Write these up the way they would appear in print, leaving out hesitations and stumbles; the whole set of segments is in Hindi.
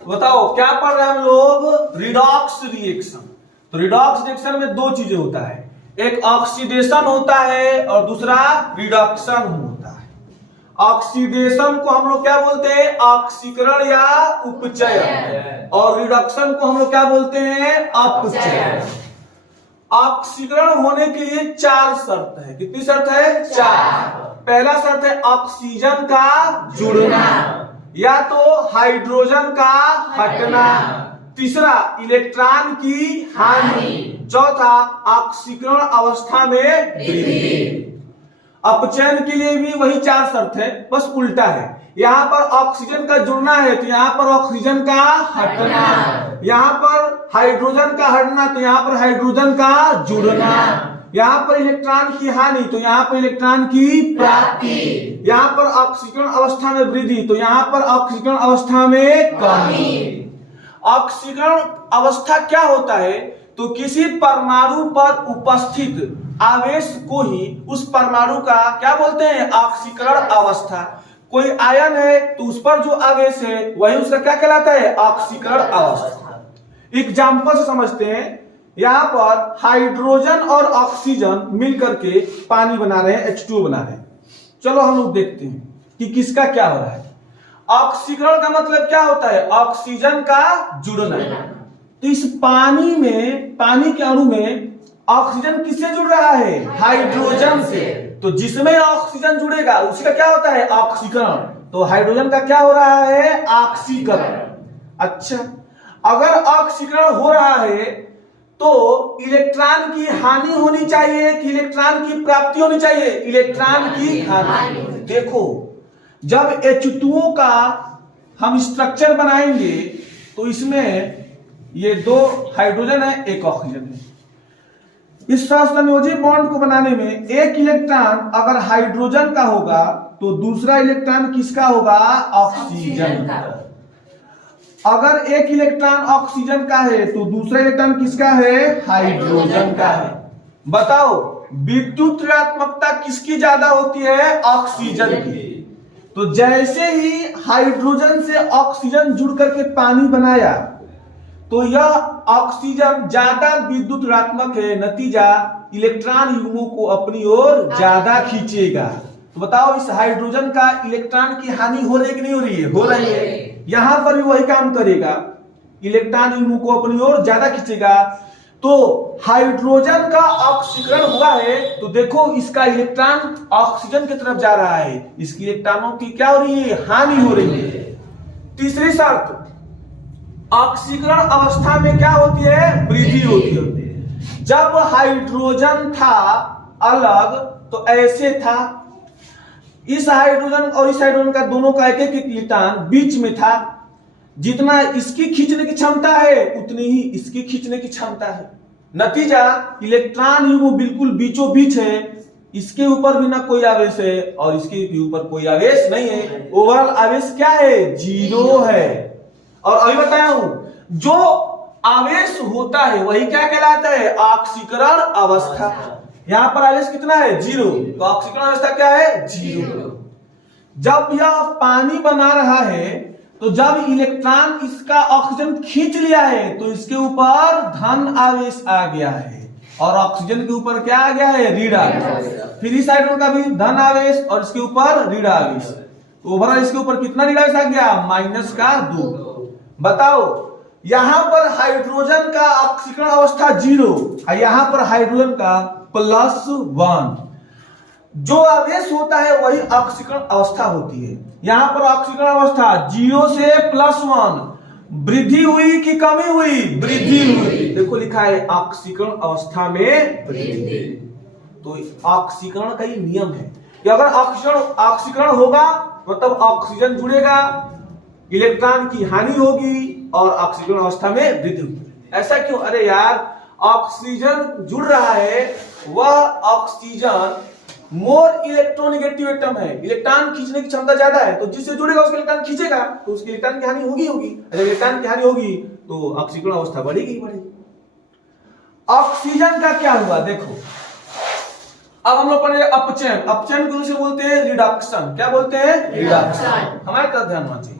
बताओ क्या पढ़ रहे हैं हम लोग? Redox reaction. तो रिडॉक्स रिएक्शन में दो चीजें होता है, एक ऑक्सीडेशन होता है और दूसरा रिडक्शन होता है। ऑक्सीडेशन को हम लोग क्या बोलते हैं? ऑक्सीकरण या उपचयन। और रिडक्शन को हम लोग क्या बोलते हैं? अपचयन। ऑक्सीकरण होने के लिए चार शर्त है। कितनी शर्त है? चार। पहला शर्त है ऑक्सीजन का जुड़ना, या तो हाइड्रोजन का हटना, तीसरा इलेक्ट्रॉन की हानि, चौथा ऑक्सीकरण अवस्था में वृद्धि। अपचयन के लिए भी वही चार शर्त है, बस उल्टा है। यहाँ पर ऑक्सीजन का जुड़ना है तो यहाँ पर ऑक्सीजन का हटना, यहाँ पर हाइड्रोजन का हटना तो यहाँ पर हाइड्रोजन का जुड़ना, यहाँ पर इलेक्ट्रॉन की हानि तो यहाँ पर इलेक्ट्रॉन की प्राप्ति, यहाँ पर ऑक्सीकरण अवस्था में वृद्धि तो यहाँ पर ऑक्सीकरण अवस्था में कमी। ऑक्सीकरण अवस्था क्या होता है? तो किसी परमाणु पर उपस्थित आवेश को ही उस परमाणु का क्या बोलते हैं? ऑक्सीकरण अवस्था। कोई आयन है तो उस पर जो आवेश है वही उसका क्या कहलाता है? ऑक्सीकरण अवस्था। एग्जाम्पल से समझते हैं, यहां पर हाइड्रोजन और ऑक्सीजन मिलकर के पानी बना रहे हैं, H2O बना रहे हैं। चलो हम लोग देखते हैं कि किसका क्या हो रहा है। ऑक्सीकरण का मतलब क्या होता है? ऑक्सीजन का जुड़ना। तो इस पानी में, पानी के अणु में ऑक्सीजन किससे जुड़ रहा है? हाइड्रोजन से। तो जिसमें ऑक्सीजन जुड़ेगा उसका क्या होता है? ऑक्सीकरण। तो हाइड्रोजन का क्या हो रहा है? ऑक्सीकरण। अच्छा, अगर ऑक्सीकरण हो रहा है तो इलेक्ट्रॉन की हानि होनी चाहिए कि इलेक्ट्रॉन की प्राप्ति होनी चाहिए? इलेक्ट्रॉन की हानि। देखो, जब H2O का हम स्ट्रक्चर बनाएंगे तो इसमें ये दो हाइड्रोजन है, एक ऑक्सीजन है। इस सहसंयोजी बॉन्ड को बनाने में एक इलेक्ट्रॉन अगर हाइड्रोजन का होगा तो दूसरा इलेक्ट्रॉन किसका होगा? ऑक्सीजन का। अगर एक इलेक्ट्रॉन ऑक्सीजन का है तो दूसरा इलेक्ट्रॉन किसका है? हाइड्रोजन का है। बताओ विद्युत ऋणात्मकता किसकी ज्यादा होती है? ऑक्सीजन की। तो जैसे ही हाइड्रोजन से ऑक्सीजन जुड़ करके पानी बनाया तो यह ऑक्सीजन ज्यादा विद्युत ऋणात्मक है, नतीजा इलेक्ट्रॉन युग्मों को अपनी ओर ज्यादा खींचेगा। तो बताओ इस हाइड्रोजन का इलेक्ट्रॉन की हानि हो रही है कि नहीं हो रही है? हो रही है। यहां पर भी वही काम करेगा, इलेक्ट्रॉन युग्मों को अपनी ओर ज्यादा खींचेगा। तो हाइड्रोजन का ऑक्सीकरण हुआ है तो देखो इसका इलेक्ट्रॉन ऑक्सीजन की तरफ जा रहा है, इसकी इलेक्ट्रॉनों की क्या हो रही है? हानि हो रही है। तीसरी शर्त, ऑक्सीकरण अवस्था में क्या होती है? वृद्धि होती है। जब हाइड्रोजन था अलग तो ऐसे था, इस हाइड्रोजन और इस हाइड्रोजन का दोनों का एक एक इलेक्ट्रॉन बीच में था। जितना इसकी खींचने की क्षमता है उतनी ही इसकी खींचने की क्षमता है। नतीजा इलेक्ट्रॉन युग्म बिल्कुल बीचों बीच है, इसके ऊपर भी ना कोई आवेश है और इसके भी ऊपर कोई आवेश नहीं है। ओवरऑल आवेश क्या है? जीरो है। और अभी बताया हूं, जो आवेश होता है वही क्या कहलाता है? ऑक्सीकरण अवस्था। यहां पर आवेश कितना है? जीरो। तो ऑक्सीकरण अवस्था क्या है? जीरो। जब यह पानी बना रहा है तो जब इलेक्ट्रॉन इसका ऑक्सीजन खींच लिया है तो इसके ऊपर धन आवेश आ गया है और ऑक्सीजन के ऊपर क्या आ गया है? ऋण आवेश। फिर इस हाइड्रोजन का भी धन आवेश और इसके ऊपर ऋण आवेश। तो ओवरऑल इसके ऊपर कितना ऋण आवेश आ गया? -2। बताओ यहां पर हाइड्रोजन का ऑक्सीकरण अवस्था 0 और यहां पर हाइड्रोजन का +1। जो आवेश होता है वही ऑक्सीकरण अवस्था होती है। यहां पर ऑक्सीकरण अवस्था 0 से +1, वृद्धि हुई कि कमी हुई? वृद्धि हुई। देखो लिखा है ऑक्सीकरण अवस्था में वृद्धि। तो ऑक्सीकरण का ही नियम है कि अगर ऑक्सीकरण होगा मतलब ऑक्सीजन जुड़ेगा, इलेक्ट्रॉन की हानि होगी और ऑक्सीकरण अवस्था में वृद्धि होगी। ऐसा क्यों? अरे यार, ऑक्सीजन जुड़ रहा है, वह ऑक्सीजन मोर इलेक्ट्रोनेगेटिव एटम है, इलेक्ट्रॉन खींचने की क्षमता ज्यादा है, तो जिससे जुड़ेगा उसके इलेक्ट्रॉन खींचेगा तो उसके इलेक्ट्रॉन की हानि होगी। अगर इलेक्ट्रॉन की हानि होगी तो ऑक्सीकरण अवस्था बढ़ेगी। ऑक्सीजन का क्या हुआ? देखो अब हम लोग पढ़े अपचयन। अपचयन को दूसरे बोलते हैं रिडक्शन। क्या बोलते हैं? रिडक्शन। हमारे तरफ ध्यान होना चाहिए।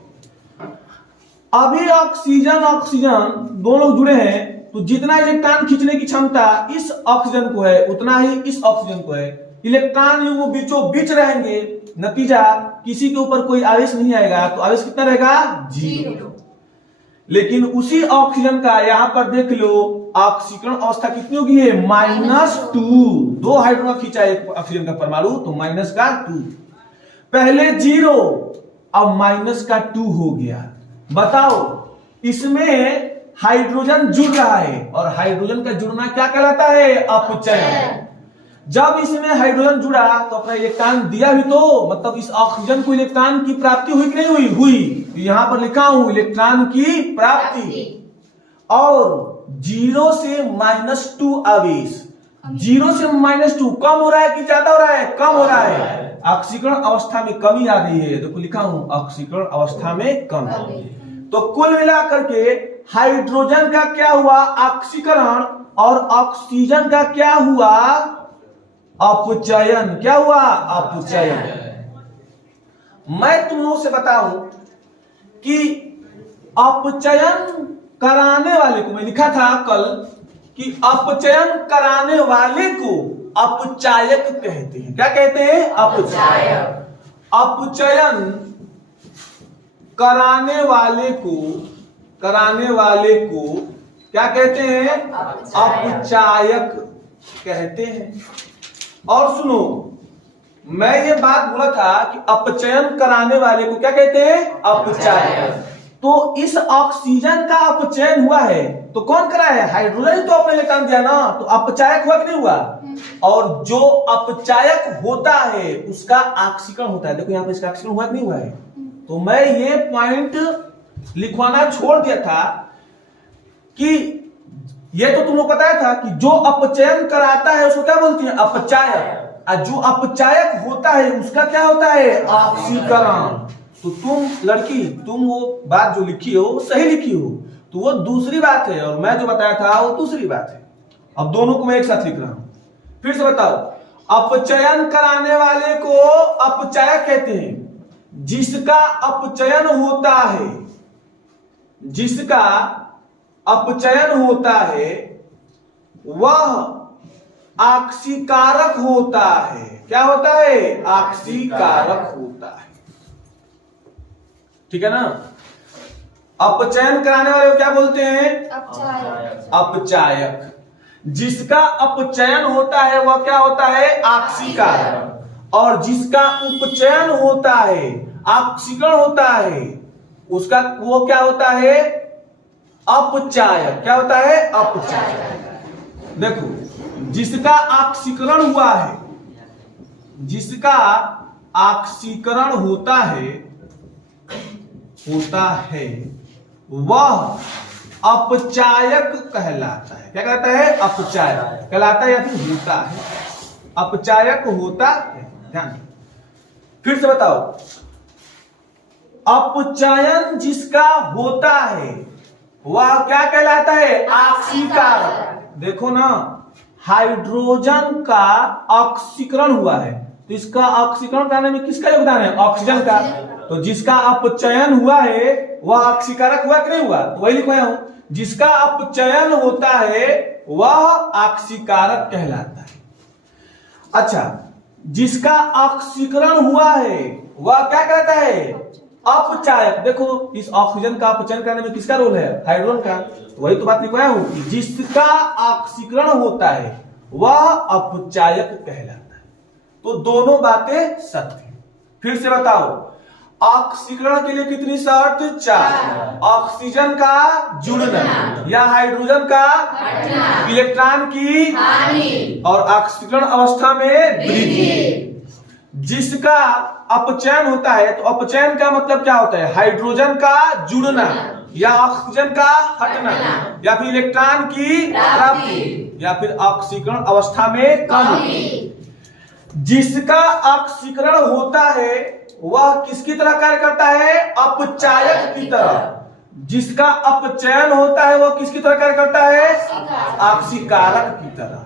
अभी ऑक्सीजन ऑक्सीजन दोनों जुड़े हैं, तो जितना इलेक्ट्रॉन खींचने की क्षमता इस ऑक्सीजन को है उतना ही इस ऑक्सीजन को है। इलेक्ट्रॉन वो बीचों बीच रहेंगे, नतीजा किसी के ऊपर कोई आवेश नहीं आएगा, तो आवेश कितना रहेगा? 0। लेकिन उसी ऑक्सीजन का यहां पर देख लो ऑक्सीकरण अवस्था कितनी होगी है? -2। 2 हाइड्रोजन खींचा एक ऑक्सीजन का परमाणु, तो -2। पहले 0 अब -2 हो गया। बताओ इसमें हाइड्रोजन जुड़ रहा है, और हाइड्रोजन का जुड़ना क्या कहलाता है? अपचयन। जब इसमें हाइड्रोजन जुड़ा तो अपना इलेक्ट्रॉन दिया भी, तो मतलब इस ऑक्सीजन को इलेक्ट्रॉन की प्राप्ति हुई कि नहीं हुई? हुई। यहां पर लिखा हूं इलेक्ट्रॉन की प्राप्ति। और 0 से -2 आवेश, 0 से -2 कम हो रहा है कि ज्यादा हो रहा है? कम हो रहा है। ऑक्सीकरण अवस्था में कमी आ रही है, देखो लिखा हूं ऑक्सीकरण अवस्था में कमी। तो कुल मिलाकर के हाइड्रोजन का क्या हुआ? ऑक्सीकरण। और ऑक्सीजन का क्या हुआ? अपचयन। क्या हुआ? अपचयन। मैं तुम लोगों से बताऊं कि अपचयन कराने वाले को, मैं लिखा था कल कि अपचयन कराने वाले को अपचायक कहते हैं। क्या कहते हैं? अपचायक। अपचयन कराने वाले को क्या कहते हैं? अपचायक कहते हैं। और सुनो, मैं ये बात बोला था कि अपचयन कराने वाले को क्या कहते हैं? अपचायक। तो इस ऑक्सीजन का अपचयन हुआ है तो कौन करा है? हाइड्रोजन तो अपने इलेक्ट्रॉन दिया ना, तो अपचायक हुआ कि नहीं हुआ? और जो अपचायक होता है उसका ऑक्सीकरण होता है। देखो यहां पर इसका ऑक्सीकरण हुआ कि नहीं हुआ है? तो मैं ये पॉइंट लिखवाना छोड़ दिया था कि ये तो तुमको बताया था कि जो अपचयन कराता है उसको क्या बोलते हैं? अपचायक। और जो अपचायक होता है उसका क्या होता है? ऑक्सीकरण। तो तुम लड़की, तुम वो बात जो लिखी हो वो सही लिखी हो, तो वो दूसरी बात है, और मैं जो बताया था वो दूसरी बात है। अब दोनों को मैं एक साथ लिख रहा हूं। फिर से बताओ, अपचयन कराने वाले को अपचायक कहते हैं। जिसका अपचयन होता है, जिसका अपचयन होता है वह ऑक्सीकारक होता है। क्या होता है? ऑक्सीकारक होता है। ठीक है ना? अपचयन कराने वाले को क्या बोलते हैं? अपचायक। जिसका अपचयन होता है वह क्या होता है? ऑक्सीकारक। और जिसका उपचयन होता है, ऑक्सीकरण होता है, उसका वो क्या होता है? अपचायक। क्या होता है? अपचायक। देखो, जिसका ऑक्सीकरण हुआ है, जिसका ऑक्सीकरण होता है वह अपचायक कहलाता है। क्या कहता है? अपचायक कहलाता है या फिर होता है। अपचायक होता है। ध्यान, फिर से बताओ, अपचयन जिसका होता है वह क्या कहलाता है? ऑक्सीकारक। देखो ना, हाइड्रोजन का ऑक्सीकरण हुआ है तो इसका ऑक्सीकरण कराने में किसका योगदान है? ऑक्सीजन का। तो जिसका अपचयन हुआ है वह ऑक्सीकारक हुआ कि नहीं हुआ? तो वही लिखवाया हूं, जिसका अपचयन होता है वह ऑक्सीकारक कहलाता है। अच्छा, जिसका ऑक्सीकरण हुआ है वह क्या कहता है? अपचायक। देखो, इस ऑक्सीजन का अपचयन करने में किसका रोल है? हाइड्रोजन का। तो वही तो बात लिखवाया हूं कि जिसका ऑक्सीकरण होता है वह अपचायक कहलाता है। तो दोनों बातें सत्य है। फिर से बताओ, ऑक्सीकरण के लिए कितनी शर्त? 4। ऑक्सीजन का जुड़ना या हाइड्रोजन का इलेक्ट्रॉन की हानि और ऑक्सीकरण अवस्था में वृद्धि। जिसका अपचयन होता है, तो अपचयन का मतलब क्या होता है? हाइड्रोजन का जुड़ना या ऑक्सीजन का हटना या फिर इलेक्ट्रॉन की प्राप्ति या फिर ऑक्सीकरण अवस्था में कमी। जिसका ऑक्सीकरण होता है वह किसकी तरह कार्य करता है? अपचायक की तरह। जिसका अपचयन होता है वह किसकी तरह कार्य करता है? ऑक्सीकारक की तरह।